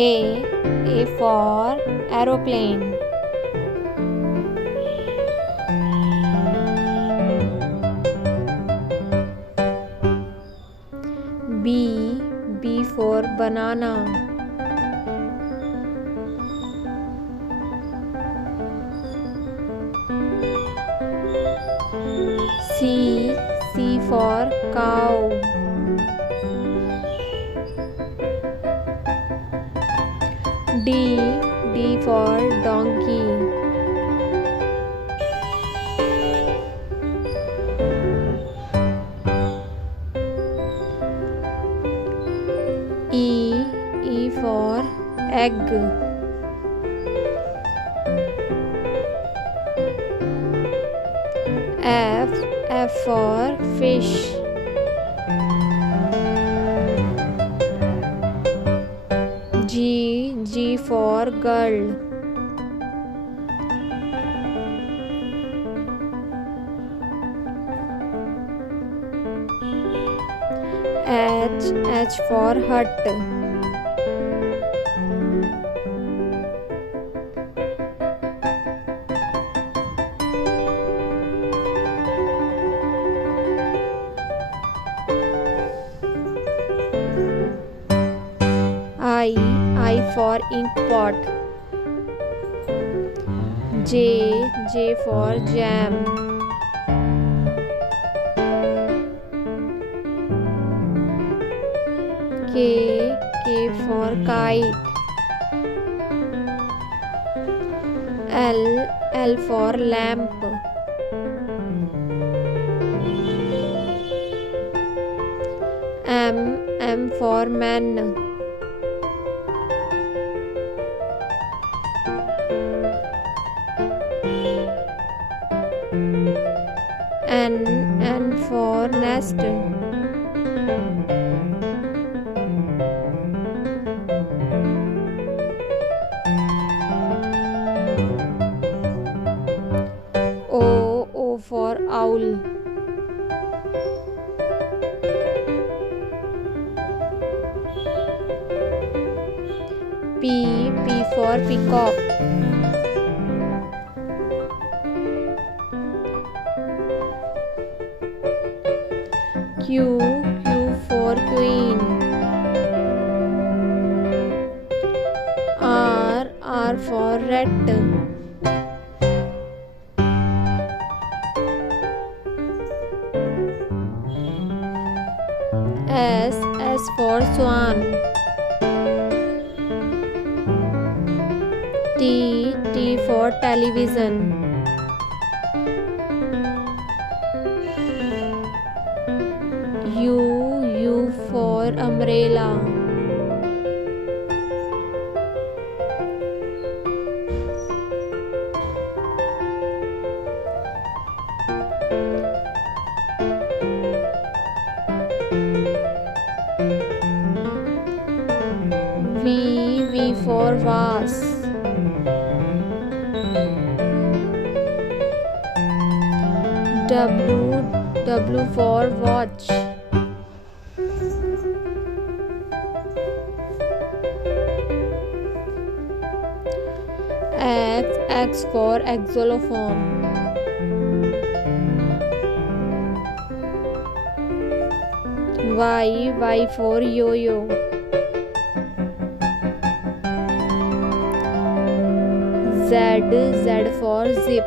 A for aeroplane. B for banana. C for cow. D for donkey. E for egg. F for fish. G for girl. H for hut. I for ink pot. J for jam. K for kite. L for lamp. M for man. N for nest. O for owl. P for peacock. Q for queen. R for rat. S for swan. T for television. U for umbrella. V for vase. W for watch. X for xylophone. Y for yo-yo. Z for zip.